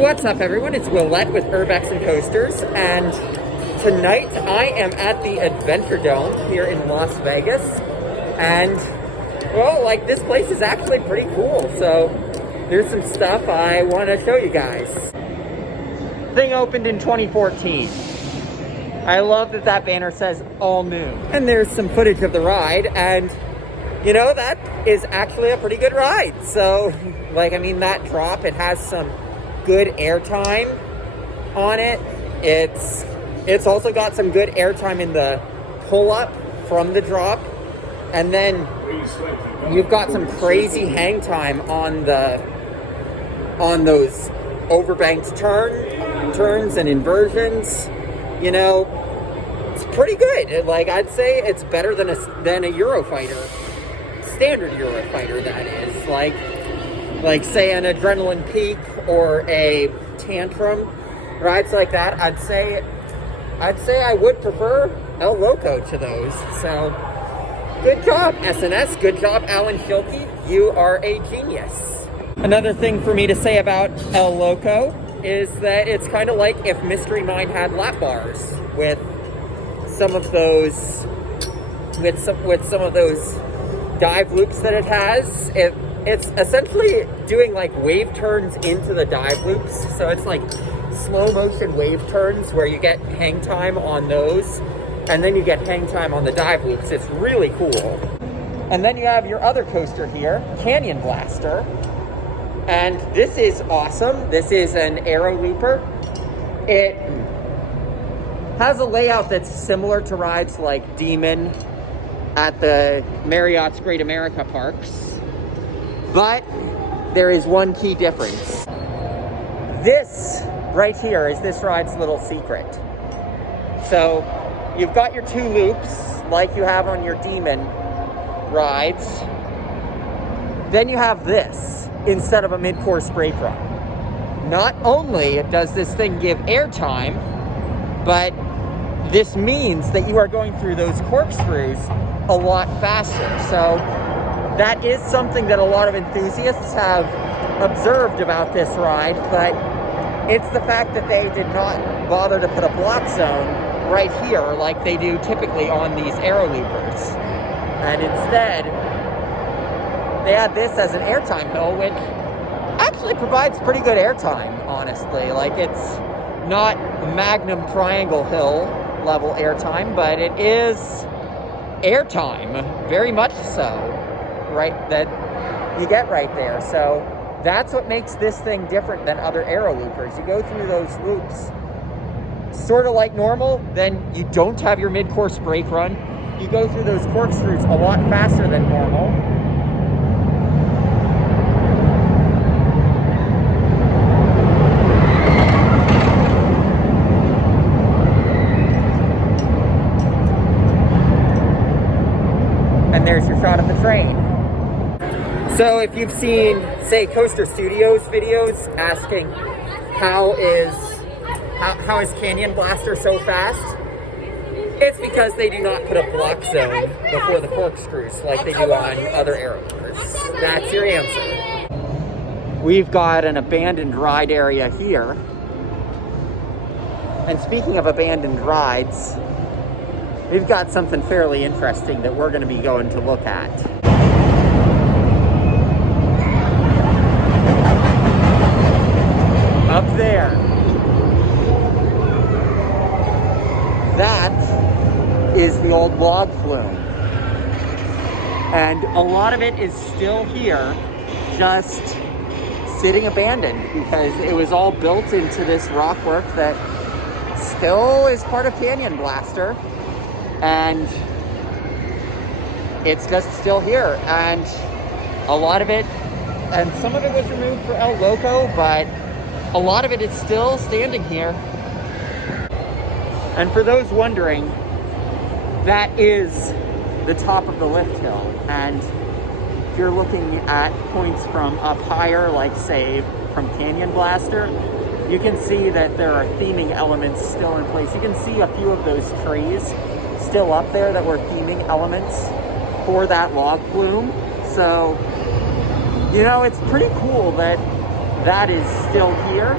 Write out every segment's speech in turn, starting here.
What's up, everyone? It's Willette with Urbex and Coasters, and tonight I am at the Adventuredome here in Las Vegas, and, well, like, this place is actually pretty cool, so there's some stuff I want to show you guys. Thing opened in 2014. I love that that banner says all new. And there's some footage of the ride, and, you know, that is actually a pretty good ride. So, like, I mean, that drop, it has some good airtime on it. It's also got some good airtime in the pull-up from the drop. And then you've got some crazy hang time on those overbanked turns and inversions. You know, it's pretty good. Like, I'd say it's better than a Eurofighter. Standard Eurofighter, that is. Like say an Adrenaline Peak or a Tantrum, rides like that. I'd say I would prefer El Loco to those. So, good job, SNS. Good job, Alan Schilke. You are a genius. Another thing for me to say about El Loco is that it's kind of like if Mystery Mine had lap bars with some of those dive loops that it has. It's essentially doing like wave turns into the dive loops. So it's like slow motion wave turns where you get hang time on those, and then you get hang time on the dive loops. It's really cool. And then you have your other coaster here, Canyon Blaster. And this is awesome. This is an aero looper. It has a layout that's similar to rides like Demon at the Marriott's Great America parks. But there is one key difference. This right here is this ride's little secret. So you've got your two loops like you have on your Demon rides. Then you have this instead of a mid-course brake run. Not only does this thing give airtime, but this means that you are going through those corkscrews a lot faster. So that is something that a lot of enthusiasts have observed about this ride, but it's the fact that they did not bother to put a block zone right here like they do typically on these aero loopers. And instead, they had this as an airtime hill, which actually provides pretty good airtime, honestly. Like, it's not Magnum Triangle Hill level airtime, but it is airtime, very much so. Right, that you get right there. So that's what makes this thing different than other aero loopers. You go through those loops sort of like normal, then you don't have your mid-course brake run. You go through those corkscrews a lot faster than normal. And there's your shot of the train. So if you've seen, say, Coaster Studios videos asking how is Canyon Blaster so fast, it's because they do not put a block zone before the corkscrews like they do on other aero loopers. That's your answer. We've got an abandoned ride area here. And speaking of abandoned rides, we've got something fairly interesting that we're going to be going to look at. Up there, that is the old log flume. And a lot of it is still here, just sitting abandoned because it was all built into this rockwork that still is part of Canyon Blaster. And it's just still here. And a lot of it, and some of it was removed for El Loco, but a lot of it is still standing here. And for those wondering, that is the top of the lift hill. And if you're looking at points from up higher, like say from Canyon Blaster, you can see that there are theming elements still in place. You can see a few of those trees still up there that were theming elements for that log flume. So, you know, it's pretty cool that that is still here.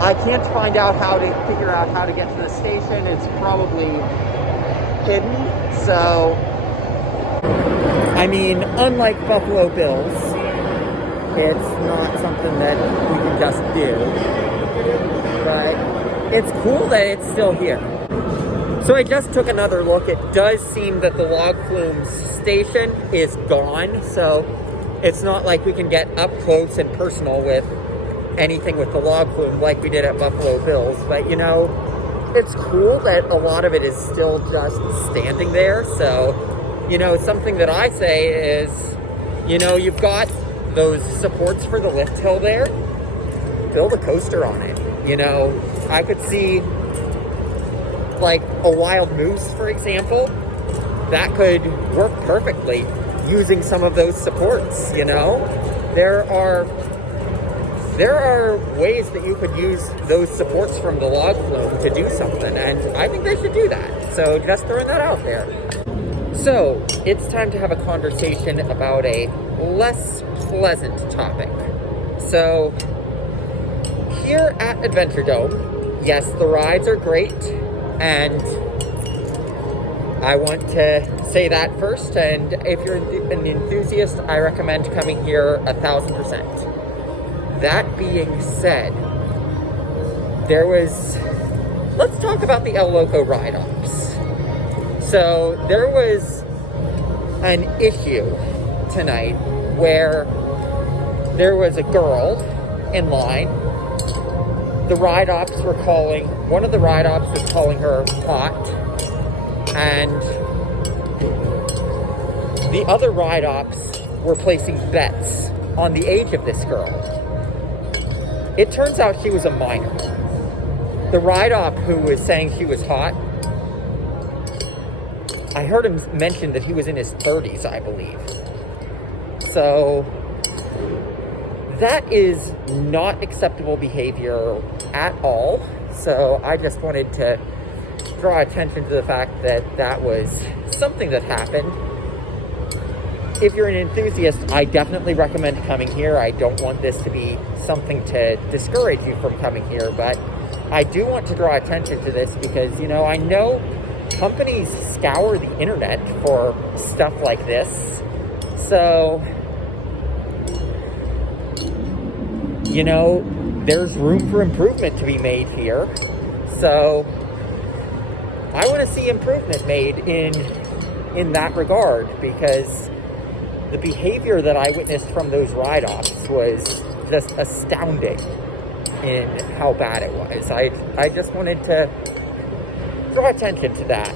I can't find out how to figure out how to get to the station. It's probably hidden. So, I mean, unlike Buffalo Bills, it's not something that we can just do. But it's cool that it's still here. So I just took another look. It does seem that the log flumes station is gone. So it's not like we can get up close and personal with anything with the log flume like we did at Buffalo Bills. But, you know, it's cool that a lot of it is still just standing there. So, you know, something that I say is, you know, you've got those supports for the lift hill there. Build a coaster on it. You know, I could see like a wild moose, for example, that could work perfectly using some of those supports, you know? There are ways that you could use those supports from the log flume to do something, and I think they should do that. So just throwing that out there. So it's time to have a conversation about a less pleasant topic. So here at Adventuredome, yes, the rides are great, and I want to say that first, and if you're an enthusiast, I recommend coming here 1,000%. That being said, let's talk about the El Loco ride-ups. So there was an issue tonight where there was a girl in line. One of the ride-ops was calling her hot, and the other ride-ops were placing bets on the age of this girl. It turns out she was a minor. The ride-op who was saying she was hot, I heard him mention that he was in his 30s, I believe. So that is not acceptable behavior at all. So I just wanted to draw attention to the fact that that was something that happened. If you're an enthusiast, I definitely recommend coming here. I don't want this to be something to discourage you from coming here, but I do want to draw attention to this because, you know, I know companies scour the internet for stuff like this. So, you know, there's room for improvement to be made here. So I want to see improvement made in that regard, because the behavior that I witnessed from those ride-offs was just astounding in how bad it was. I just wanted to draw attention to that.